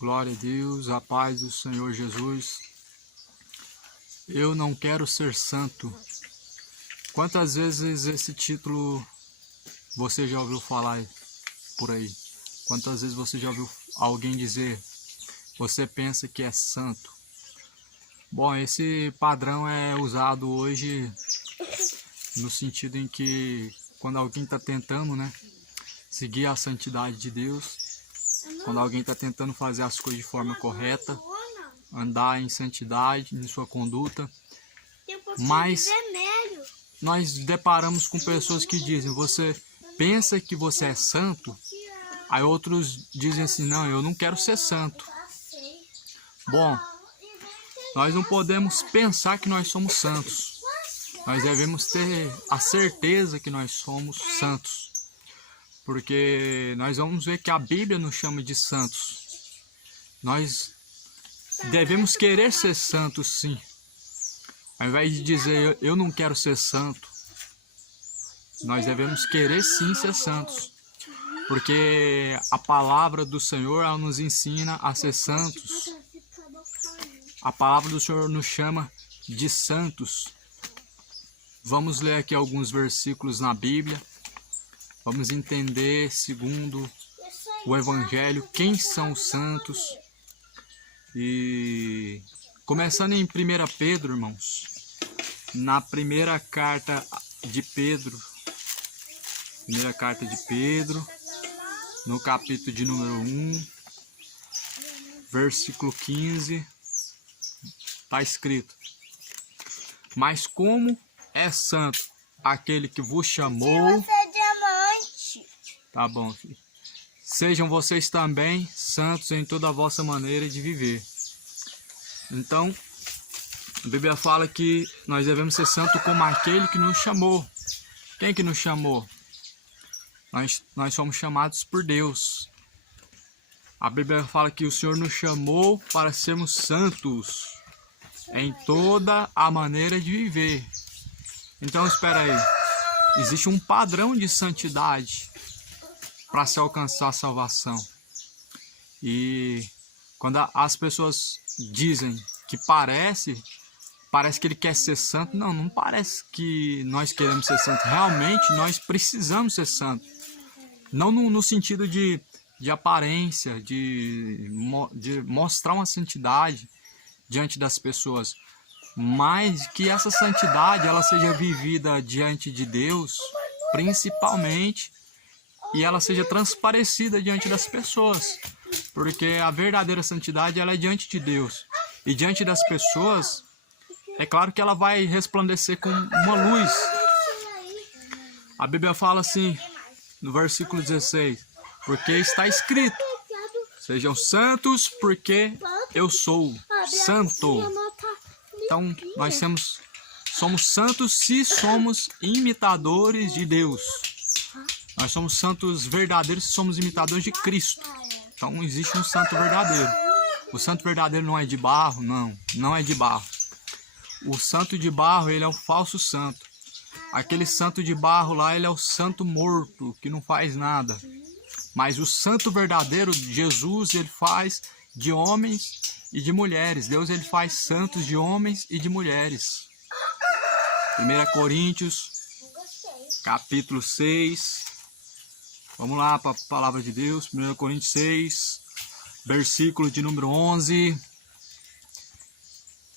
Glória a Deus, a paz do Senhor Jesus. Eu não quero ser santo. Quantas vezes esse título você já ouviu falar por aí? Quantas vezes você já ouviu alguém dizer, você pensa que é santo? Bom, esse padrão é usado hoje no sentido em que quando alguém está tentando, seguir a santidade de Deus, quando alguém está tentando fazer as coisas de forma correta, andar em santidade, em sua conduta, mas nós deparamos com pessoas que dizem, você pensa que você é santo? Aí outros dizem assim, não, eu não quero ser santo. Bom, nós não podemos pensar que nós somos santos. Nós devemos ter a certeza que nós somos santos. Porque nós vamos ver que a Bíblia nos chama de santos. Nós devemos querer ser santos, sim. Ao invés de dizer, eu não quero ser santo, nós devemos querer sim ser santos. Porque a palavra do Senhor ela nos ensina a ser santos. A palavra do Senhor nos chama de santos. Vamos ler aqui alguns versículos na Bíblia. Vamos entender, segundo o Evangelho, quem são os santos. E começando em 1 Pedro, irmãos, na primeira carta de Pedro, no capítulo de número 1, versículo 15, está escrito: mas como é santo aquele que vos chamou... Tá bom, filho. Sejam vocês também santos em toda a vossa maneira de viver. Então, a Bíblia fala que nós devemos ser santos como aquele que nos chamou. Quem que nos chamou? Nós somos chamados por Deus. A Bíblia fala que o Senhor nos chamou para sermos santos em toda a maneira de viver. Então, espera aí. Existe um padrão de santidade para se alcançar a salvação. E quando as pessoas dizem que parece que ele quer ser santo, não parece que nós queremos ser santos. Realmente nós precisamos ser santos. Não no sentido de aparência, de mostrar uma santidade diante das pessoas, mas que essa santidade ela seja vivida diante de Deus, principalmente, e ela seja transparecida diante das pessoas, porque a verdadeira santidade ela é diante de Deus, e diante das pessoas, é claro que ela vai resplandecer com uma luz. A Bíblia fala assim, no versículo 16, porque está escrito, sejam santos porque eu sou santo. Então, nós somos santos se somos imitadores de Deus. Nós somos santos verdadeiros se somos imitadores de Cristo. Então, existe um santo verdadeiro. O santo verdadeiro não é de barro, não é de barro. O santo de barro, ele é o falso santo. Aquele santo de barro lá, ele é o santo morto, que não faz nada. Mas o santo verdadeiro, Jesus, ele faz de homens e de mulheres. Deus ele faz santos de homens e de mulheres. 1 Coríntios, capítulo 6. Vamos lá para a palavra de Deus. 1 Coríntios 6, versículo de número 11.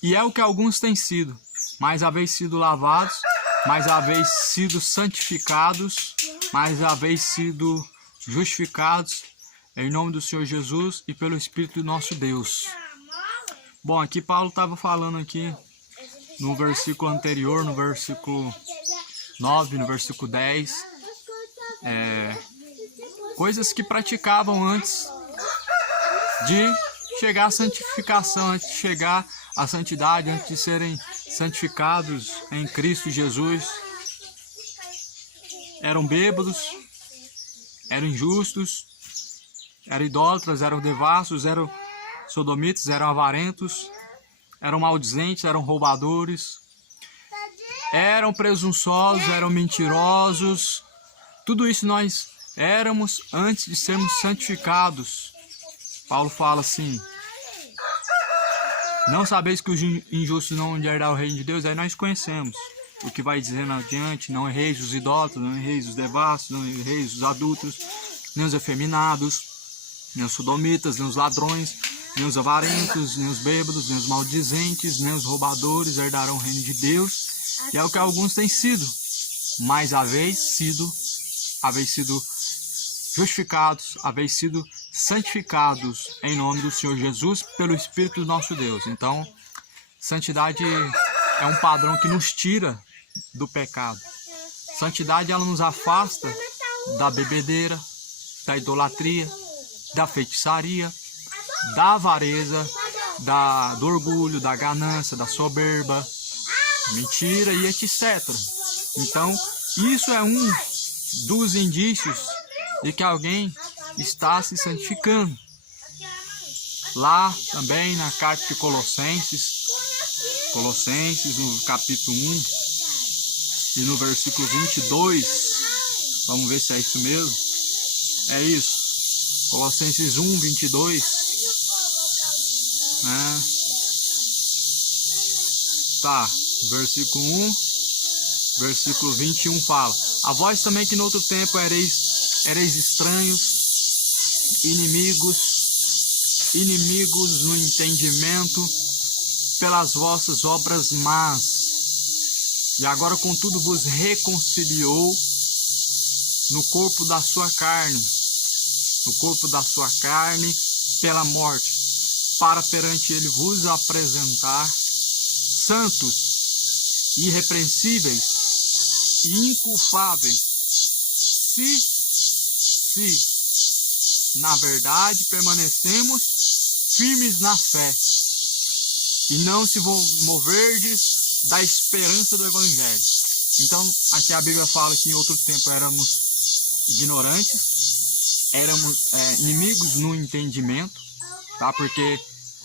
E é o que alguns têm sido, mas haveis sido lavados, mas haveis sido santificados, mas haveis sido justificados em nome do Senhor Jesus e pelo Espírito do nosso Deus. Bom, aqui Paulo estava falando aqui no versículo anterior, no versículo 9, no versículo 10, coisas que praticavam antes de chegar à santificação, antes de chegar à santidade, antes de serem santificados em Cristo Jesus. Eram bêbados, eram injustos, eram idólatras, eram devassos, eram sodomitas, eram avarentos, eram maldizentes, eram roubadores, eram presunçosos, eram mentirosos. Tudo isso nós éramos antes de sermos santificados. Paulo fala assim: não sabeis que os injustos não herdarão o reino de Deus? Aí nós conhecemos o que vai dizendo adiante: não erreis os idólatras, não erreis os devassos, não erreis os adúlteros, nem os efeminados, nem os sodomitas, nem os ladrões, nem os avarentos, nem os bêbados, nem os maldizentes, nem os roubadores herdarão o reino de Deus. E é o que alguns têm sido, mas haveis sido justificados, haveis sido santificados em nome do Senhor Jesus pelo Espírito do nosso Deus. Então, santidade é um padrão que nos tira do pecado. Santidade, ela nos afasta da bebedeira, da idolatria, da feitiçaria, da avareza, do orgulho, da ganância, da soberba, mentira e etc. Então, isso é um dos indícios de que alguém está se santificando. Lá também na carta de Colossenses, no capítulo 1 e no versículo 22, vamos ver se é isso mesmo. É isso. Colossenses 1, 22. Tá, versículo 1, versículo 21 fala: a vós também que no outro tempo ereis estranhos, inimigos no entendimento, pelas vossas obras más, e agora contudo vos reconciliou no corpo da sua carne, pela morte, para perante ele vos apresentar santos, irrepreensíveis e inculpáveis, se na verdade permanecemos firmes na fé e não se moverdes da esperança do Evangelho. Então, aqui a Bíblia fala que em outro tempo éramos ignorantes, éramos inimigos no entendimento, tá? Porque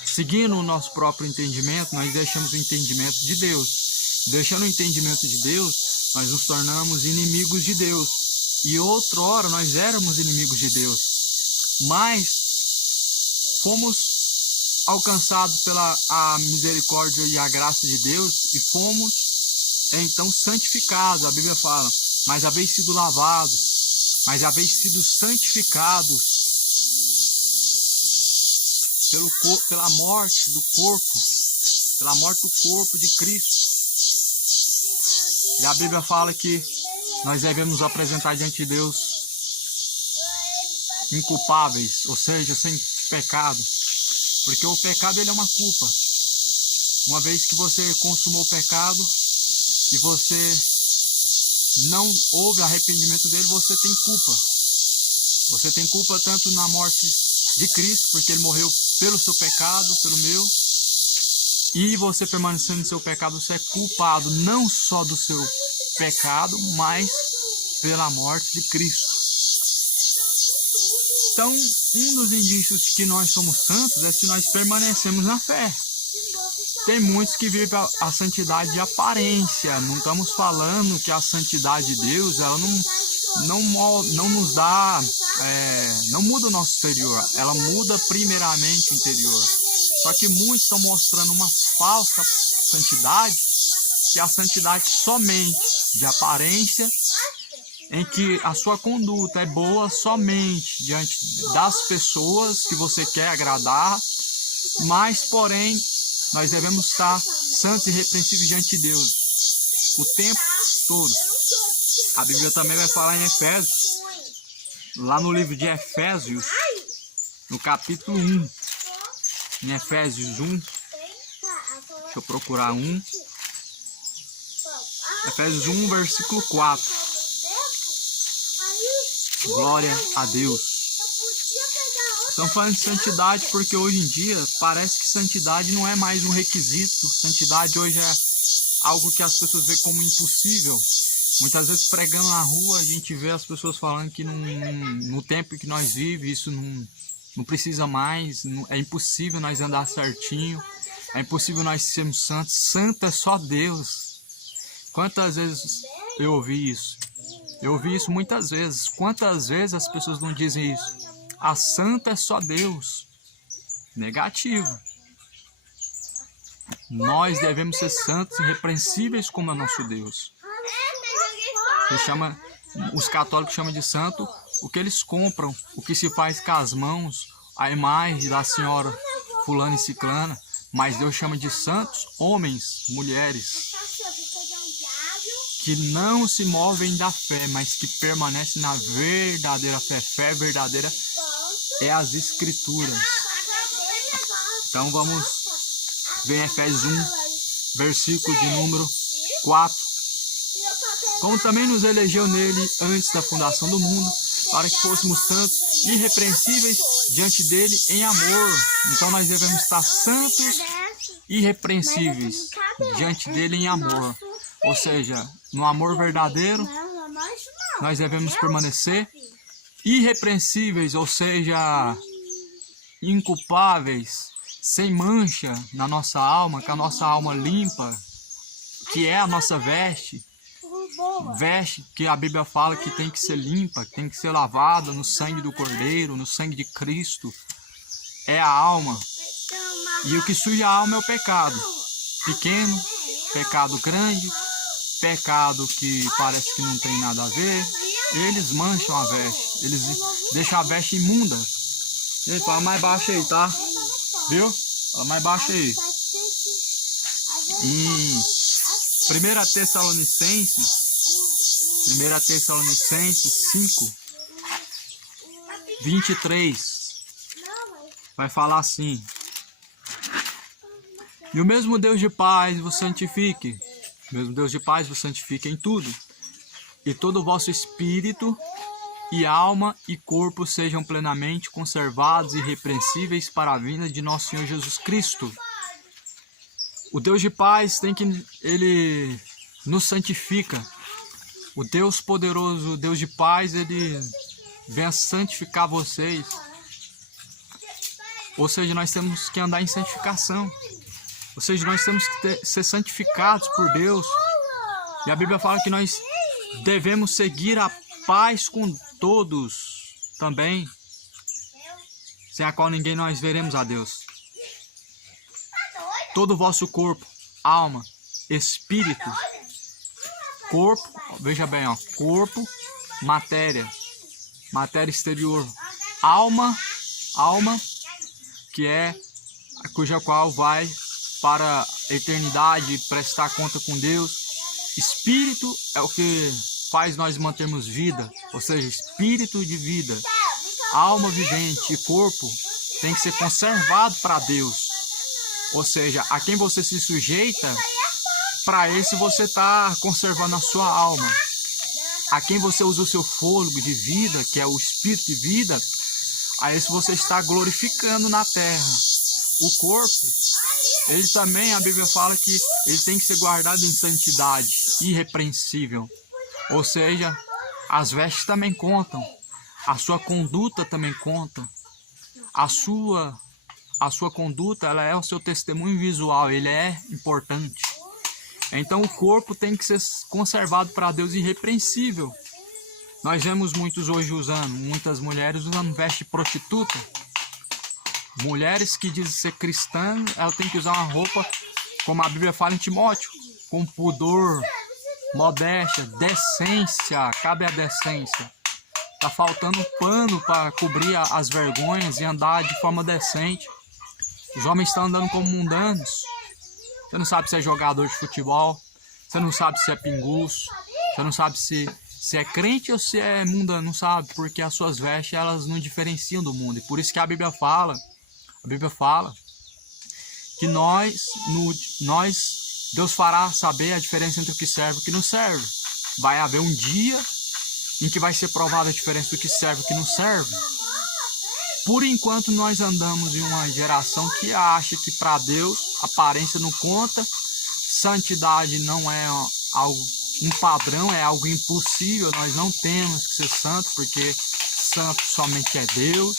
seguindo o nosso próprio entendimento, nós deixamos o entendimento de Deus. Deixando o entendimento de Deus, nós nos tornamos inimigos de Deus. E outrora nós éramos inimigos de Deus, mas fomos alcançados pela a misericórdia e a graça de Deus e fomos então santificados. A Bíblia fala: mas haveis sido lavados, mas haveis sido santificados pela morte do corpo de Cristo. E a Bíblia fala que nós devemos nos apresentar diante de Deus inculpáveis, ou seja, sem pecado, porque o pecado ele é uma culpa. Uma vez que você consumou o pecado e você não houve arrependimento dele, você tem culpa. Você tem culpa tanto na morte de Cristo, porque ele morreu pelo seu pecado, pelo meu, e você permanecendo no seu pecado, você é culpado não só do seu pecado, mas pela morte de Cristo. Então, um dos indícios de que nós somos santos é se nós permanecemos na fé. Tem muitos que vivem a santidade de aparência. Não estamos falando que a santidade de Deus, ela não nos dá, não muda o nosso exterior, ela muda primeiramente o interior. Só que muitos estão mostrando uma falsa santidade, que é a santidade somente de aparência, em que a sua conduta é boa somente diante das pessoas que você quer agradar, mas porém nós devemos estar santos e irrepreensíveis diante de Deus o tempo todo. A Bíblia também vai falar em Efésios, lá no livro de Efésios, no capítulo 1, em Efésios 1, deixa eu procurar Efésios 1, versículo 4. Glória a Deus. Estamos falando de santidade porque hoje em dia parece que santidade não é mais um requisito. Santidade hoje é algo que as pessoas veem como impossível. Muitas vezes pregando na rua a gente vê as pessoas falando que no tempo que nós vivemos isso não precisa mais, é impossível nós andar certinho, é impossível nós sermos santos. Santo é só Deus. Quantas vezes eu ouvi isso? Eu ouvi isso muitas vezes. Quantas vezes as pessoas não dizem isso? A santa é só Deus. Negativo. Nós devemos ser santos e irrepreensíveis como é nosso Deus. Os católicos chamam de santo o que eles compram, o que se faz com as mãos, a imagem da senhora fulana e ciclana. Mas Deus chama de santos homens, mulheres, que não se movem da fé, mas que permanecem na verdadeira fé. Fé verdadeira é as Escrituras. Então vamos ver Efésios 1, versículo de número 4. Como também nos elegeu nele antes da fundação do mundo, para que fôssemos santos, irrepreensíveis diante dele em amor. Então nós devemos estar santos, irrepreensíveis diante dele em amor. Ou seja, no amor verdadeiro, nós devemos permanecer irrepreensíveis, ou seja, inculpáveis, sem mancha na nossa alma, com a nossa alma limpa, que é a nossa veste que a Bíblia fala que tem que ser limpa, que tem que ser lavada no sangue do Cordeiro, no sangue de Cristo. É a alma. E o que suja a alma é o pecado. Pequeno, pecado grande, pecado que parece que não tem nada a ver. Eles mancham a veste, eles deixam a veste imunda. Gente, fala mais baixo aí, tá? Viu? Fala mais baixo aí. 1 Tessalonicenses 5, 23, vai falar assim: e o mesmo Deus de paz vos santifique, o mesmo Deus de paz vos santifique em tudo, e todo o vosso espírito e alma e corpo sejam plenamente conservados e irrepreensíveis para a vinda de nosso Senhor Jesus Cristo. O Deus de paz ele nos santifica. O Deus poderoso, o Deus de paz, ele vem santificar vocês. Ou seja, nós temos que andar em santificação. Ou seja, nós temos que ser santificados por Deus. E a Bíblia fala que nós devemos seguir a paz com todos também, sem a qual ninguém nós veremos a Deus. Todo o vosso corpo, alma, espírito, corpo, veja bem, ó, corpo, matéria exterior, alma, que é cuja qual vai para a eternidade prestar conta com Deus. Espírito é o que faz nós mantermos vida, ou seja, espírito de vida, alma vivente e corpo tem que ser conservado para Deus. Ou seja, a quem você se sujeita, para esse você está conservando a sua alma. A quem você usa o seu fôlego de vida, que é o espírito de vida, a esse você está glorificando na terra. O corpo, ele também, a Bíblia fala que ele tem que ser guardado em santidade, irrepreensível. Ou seja, as vestes também contam, a sua conduta também conta. A sua conduta, ela é o seu testemunho visual, ele é importante. Então o corpo tem que ser conservado para Deus irrepreensível. Nós vemos muitas mulheres usando veste prostituta. Mulheres que dizem ser cristãs, ela tem que usar uma roupa, como a Bíblia fala em Timóteo, com pudor, modéstia, decência, cabe a decência. Tá faltando pano para cobrir as vergonhas e andar de forma decente. Os homens estão andando como mundanos. Você não sabe se é jogador de futebol, você não sabe se é pinguço, você não sabe se é crente ou se é mundano, não sabe, porque as suas vestes elas não diferenciam do mundo. E por isso que a Bíblia fala que Deus fará saber a diferença entre o que serve e o que não serve. Vai haver um dia em que vai ser provada a diferença do que serve e o que não serve. Por enquanto nós andamos em uma geração que acha que para Deus aparência não conta, santidade não é um padrão, é algo impossível, nós não temos que ser santos, porque santo somente é Deus.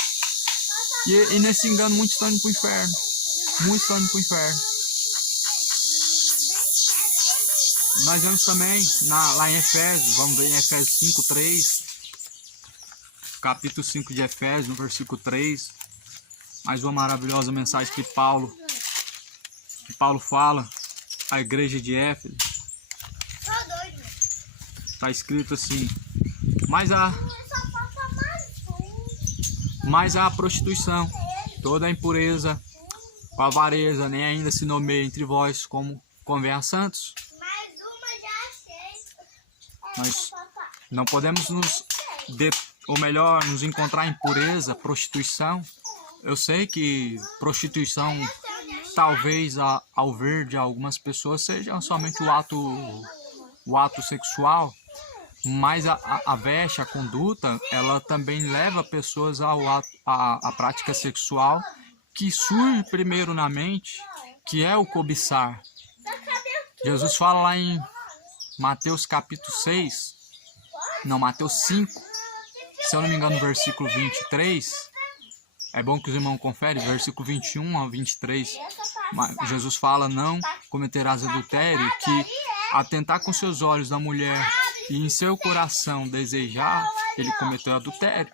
E nesse engano muitos estão indo para o inferno. Muitos estão indo para o inferno. Nós vemos também lá em Efésios, vamos ver em Efésios 5:3, capítulo 5 de Efésios, no versículo 3. Mais uma maravilhosa mensagem que Paulo fala à igreja de Éfeso. Está escrito assim: mas a prostituição, toda a impureza, com a avareza, nem ainda se nomeia entre vós como convém a santos. Nós não podemos nos encontrar em impureza, prostituição. Eu sei que prostituição, talvez ao ver de algumas pessoas, seja somente o ato sexual, mas a veste, a conduta, ela também leva pessoas à prática sexual, que surge primeiro na mente, que é o cobiçar. Jesus fala lá em Mateus capítulo 5, se eu não me engano, no versículo 23, é bom que os irmãos conferem, versículo 21 ao 23, Jesus fala: não cometerás adultério, que atentar com seus olhos na mulher e em seu coração desejar, ele cometeu adultério.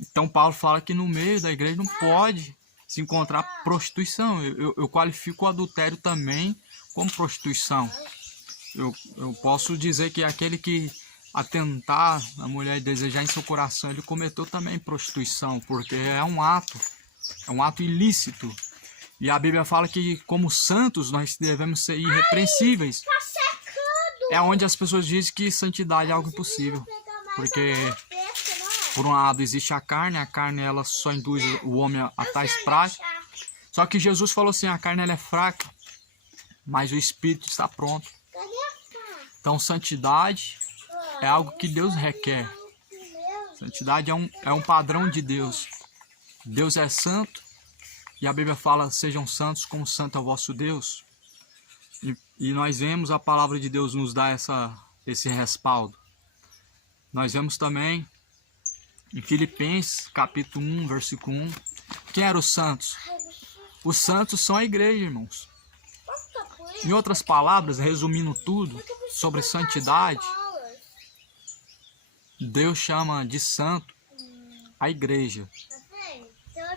Então Paulo fala que no meio da igreja não pode se encontrar prostituição. Eu qualifico o adultério também como prostituição. Eu posso dizer que aquele que atentar a mulher e desejar em seu coração, ele cometeu também prostituição, porque é um ato ilícito. E a Bíblia fala que, como santos, nós devemos ser irrepreensíveis. É onde as pessoas dizem que santidade é algo impossível, porque por um lado existe a carne ela só induz o homem a tais práticas. Só que Jesus falou assim: a carne ela é fraca, mas o espírito está pronto. Então santidade é algo que Deus requer. Santidade é um padrão de Deus. Deus é santo e a Bíblia fala: sejam santos como santo é o vosso Deus. E nós vemos a palavra de Deus nos dar esse respaldo. Nós vemos também em Filipenses capítulo 1, versículo 1. Quem eram os santos? Os santos são a igreja, irmãos. Em outras palavras, resumindo tudo sobre santidade, Deus chama de santo a igreja.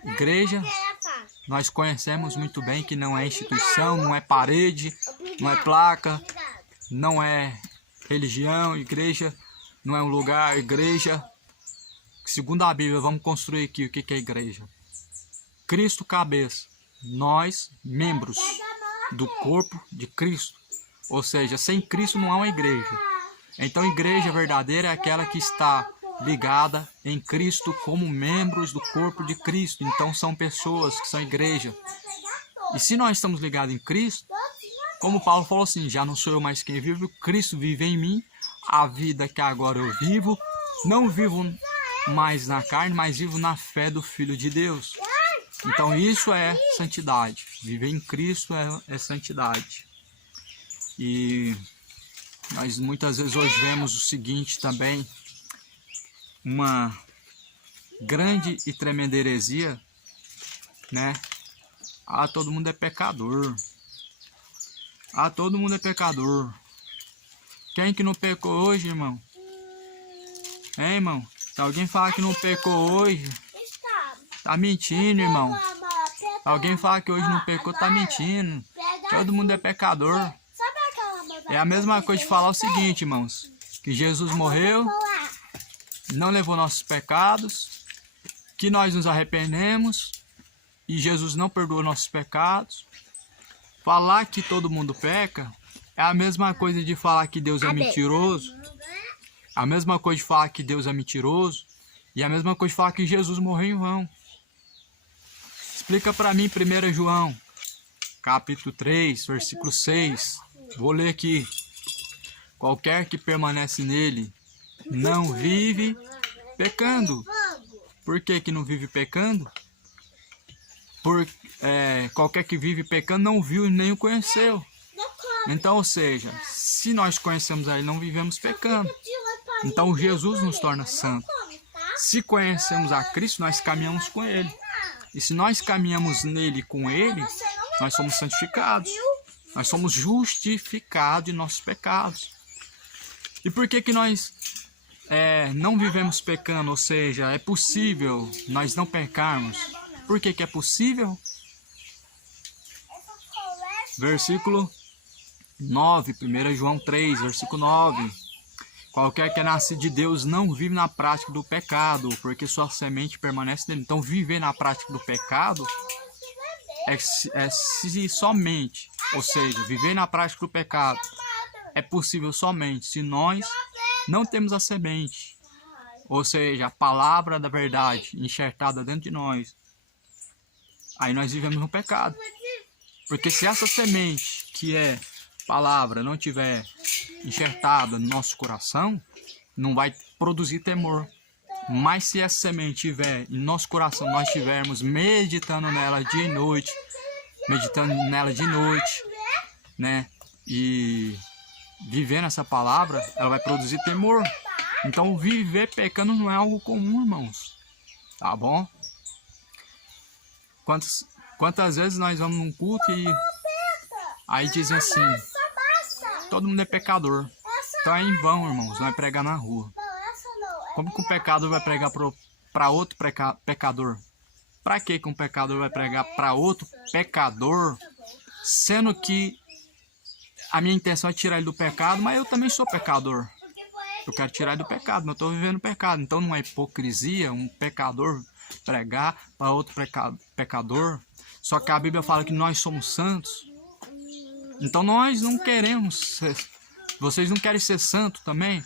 Igreja, nós conhecemos muito bem que não é instituição, não é parede, não é placa, não é religião. Igreja não é um lugar. Igreja, segundo a Bíblia, vamos construir aqui o que é igreja. Cristo cabeça, nós membros do corpo de Cristo. Ou seja, sem Cristo não há uma igreja. Então, igreja verdadeira é aquela que está ligada em Cristo como membros do corpo de Cristo. Então, são pessoas que são igreja. E se nós estamos ligados em Cristo, como Paulo falou assim: já não sou eu mais quem vive, Cristo vive em mim. A vida que agora eu vivo, não vivo mais na carne, mas vivo na fé do Filho de Deus. Então isso é santidade. Viver em Cristo é santidade. E nós muitas vezes hoje vemos o seguinte também: uma grande e tremenda heresia, né? Todo mundo é pecador. Todo mundo é pecador. Quem que não pecou hoje, irmão? Hein, irmão? Se alguém falar que não pecou hoje, tá mentindo, irmão. Alguém falar que hoje não pecou, tá mentindo. Todo mundo é pecador. É a mesma coisa de falar o seguinte, irmãos: que Jesus morreu, não levou nossos pecados, que nós nos arrependemos e Jesus não perdoou nossos pecados. Falar que todo mundo peca é a mesma coisa de falar que Deus é mentiroso. A mesma coisa de falar que Deus é mentiroso. E a mesma coisa de falar que Jesus morreu em vão. Explica para mim 1 João, capítulo 3, versículo 6. Vou ler aqui. Qualquer que permanece nele não vive pecando. Por que que não vive pecando? Qualquer que vive pecando não viu e nem o conheceu. Então, ou seja, se nós conhecemos a Ele, não vivemos pecando. Então Jesus nos torna santo. Se conhecemos a Cristo, nós caminhamos com Ele. E se nós caminhamos nele e com Ele, nós somos santificados. Nós somos justificados de nossos pecados. E por que que nós não vivemos pecando? Ou seja, é possível nós não pecarmos. Por que que é possível? Versículo 9, 1 João 3, versículo 9. Qualquer que é nascido de Deus não vive na prática do pecado, porque sua semente permanece nele. Então, viver na prática do pecado é se somente, ou seja, viver na prática do pecado é possível somente se nós não temos a semente, ou seja, a palavra da verdade enxertada dentro de nós. Aí nós vivemos no pecado. Porque se essa semente, que é palavra, não tiver enxertada no nosso coração, não vai produzir temor. Mas se essa semente tiver em nosso coração, nós estivermos meditando nela dia e noite, né? E vivendo essa palavra, ela vai produzir temor. Então viver pecando não é algo comum, irmãos. Tá bom? Quantas vezes nós vamos num culto e aí dizem assim, todo mundo é pecador. Então é em vão, irmãos, não é pregar na rua. Como que um pecador vai pregar para outro pecador? Para que um pecador vai pregar para outro pecador, sendo que a minha intenção é tirar ele do pecado, mas eu também sou pecador. Eu quero tirar ele do pecado, mas eu estou vivendo pecado. Então não é hipocrisia um pecador pregar para outro pecador. Só que a Bíblia fala que nós somos santos. Então nós não queremos ser. Vocês não querem ser santo também?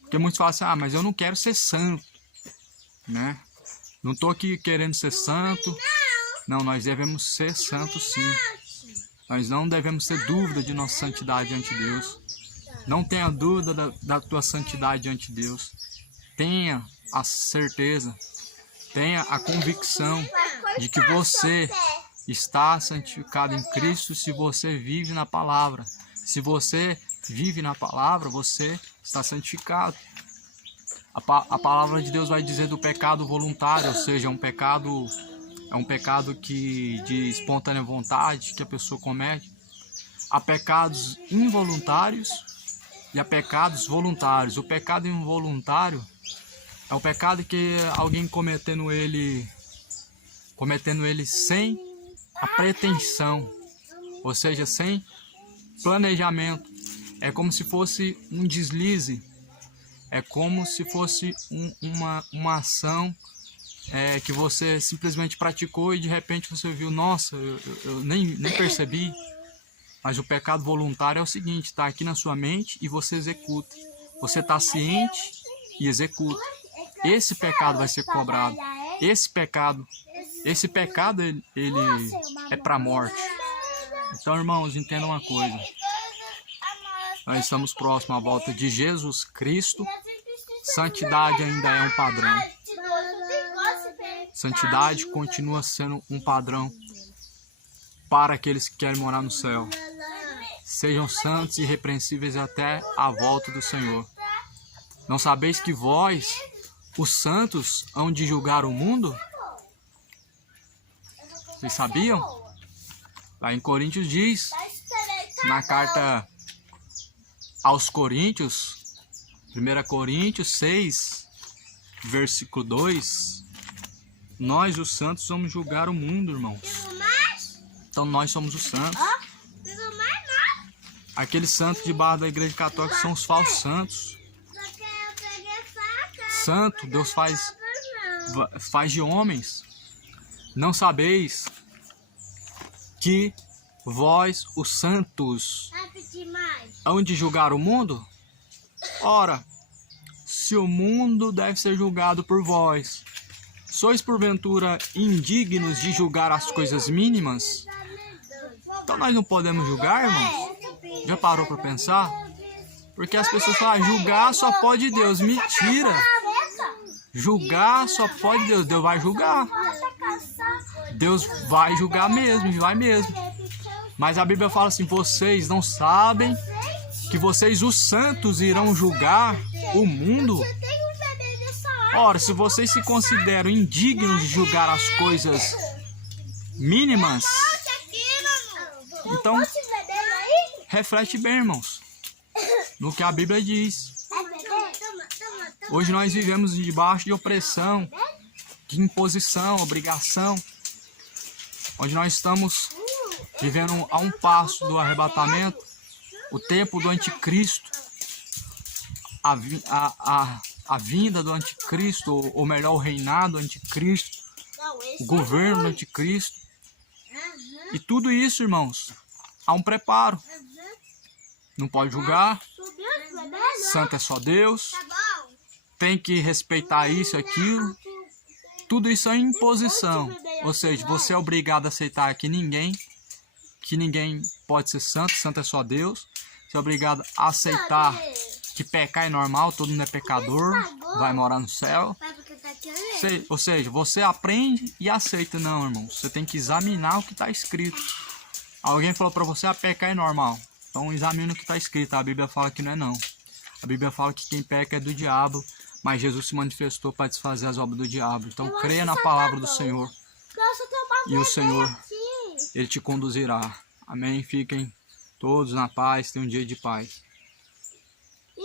Porque muitos falam assim, mas eu não quero ser santo, né? Não estou aqui querendo ser santo. Não, nós devemos ser santos sim. Nós não devemos ter dúvida de nossa santidade diante de Deus. Não tenha dúvida da tua santidade diante de Deus. Tenha a certeza, tenha a convicção de que você está santificado em Cristo se você vive na palavra. Se você vive na palavra, você está santificado. A palavra de Deus vai dizer do pecado voluntário, ou seja, é um pecado que de espontânea vontade que a pessoa comete. Há pecados involuntários e há pecados voluntários. O pecado involuntário é o pecado que alguém cometendo ele sem a pretensão, ou seja, sem planejamento. É como se fosse um deslize, é como se fosse uma ação que você simplesmente praticou e de repente você viu, nossa, eu nem percebi. Mas o pecado voluntário é o seguinte, está aqui na sua mente e você executa. Você está ciente e executa. Esse pecado vai ser cobrado. Esse pecado ele é para a morte. Então, irmãos, entendam uma coisa. Nós estamos próximos à volta de Jesus Cristo. Santidade ainda é um padrão. Santidade continua sendo um padrão para aqueles que querem morar no céu. Sejam santos e irrepreensíveis até a volta do Senhor. Não sabeis que vós, os santos, hão de julgar o mundo? Vocês sabiam? Lá em Coríntios diz, na carta aos Coríntios, 1 Coríntios 6, versículo 2, nós, os santos, vamos julgar o mundo, irmãos. Então nós somos os santos. Aqueles santos debaixo da igreja católica são os falsos santos. Santo, Deus faz de homens. Não sabeis que vós, os santos, hão de julgar o mundo? Ora, se o mundo deve ser julgado por vós, sois porventura indignos de julgar as coisas mínimas? Então nós não podemos julgar, irmãos? Já parou para pensar? Porque as pessoas falam, julgar só pode Deus. Mentira! Julgar só pode Deus. Deus vai julgar. Deus vai julgar mesmo, e vai mesmo. Mas a Bíblia fala assim, vocês não sabem que vocês, os santos, irão julgar o mundo? Ora, se vocês se consideram indignos de julgar as coisas mínimas, então reflete bem, irmãos, no que a Bíblia diz. Hoje nós vivemos debaixo de opressão, de imposição, obrigação, onde nós estamos vivendo a um passo do arrebatamento, o tempo do anticristo, a vinda do anticristo, ou melhor, o reinado do anticristo, o governo do anticristo. E tudo isso, irmãos, há um preparo. Não pode julgar, santo é só Deus, tem que respeitar isso e aquilo. Tudo isso é imposição, ou seja, você é obrigado a aceitar que ninguém pode ser santo, santo é só Deus. Você é obrigado a aceitar que pecar é normal, todo mundo é pecador, vai morar no céu. Ou seja, você aprende e aceita. Não, irmão, você tem que examinar o que está escrito. Alguém falou para você, pecar é normal. Então examina o que está escrito. A Bíblia fala que não é não. A Bíblia fala que quem peca é do diabo, mas Jesus se manifestou para desfazer as obras do diabo. Então creia na palavra do Senhor. E o Senhor, Ele te conduzirá. Amém? Fiquem todos na paz, tenham um dia de paz.